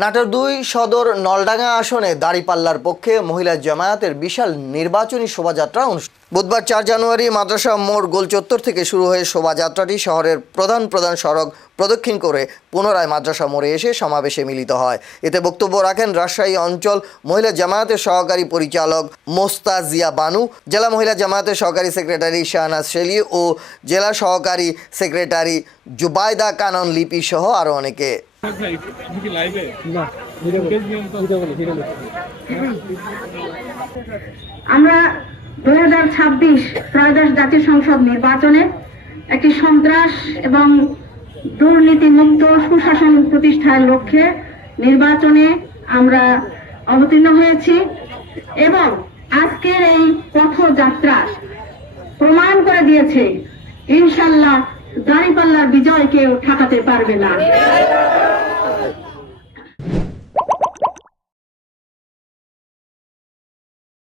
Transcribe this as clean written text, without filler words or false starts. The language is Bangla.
নাটোর ২ সদর নলডাঙ্গা আসনে দাঁড়িপাল্লার পক্ষে মহিলা জামায়াতের বিশাল নির্বাচনী শোভাযাত্রা অনুষ্ঠিত। বুধবার ৪ জানুয়ারি মাদ্রাসা মোড় গোলচত্বর থেকে শুরু হয়ে শোভাযাত্রাটি শহরের প্রধান সড়ক প্রদক্ষিণ করে পুনরায় মাদ্রাসা মোড়ে এসে সমাবেশে মিলিত হয়। এতে বক্তব্য রাখেন রাজশাহী অঞ্চল মহিলা জামায়াতের সহকারী পরিচালক মোস্তাজিয়া বানু, জেলা মহিলা জামায়াতের সহকারী সেক্রেটারি শাহনাজ শেলি ও জেলা সহকারী সেক্রেটারি জুবাইদা কানন লিপি সহ আরও অনেকে। আমরা 2026 ত্রয়োদশ জাতীয় সংসদ নির্বাচনে একটি সন্ত্রাস এবং দুর্নীতিমুক্ত সুশাসন প্রতিষ্ঠার লক্ষ্যে নির্বাচনে আমরা অবতীর্ণ হয়েছি এবং আজকের এই পথযাত্রা প্রমাণ করে দিয়েছে ইনশাআল্লাহ দাঁড়িপাল্লার বিজয় কেউ ঠেকাতে পারবে না।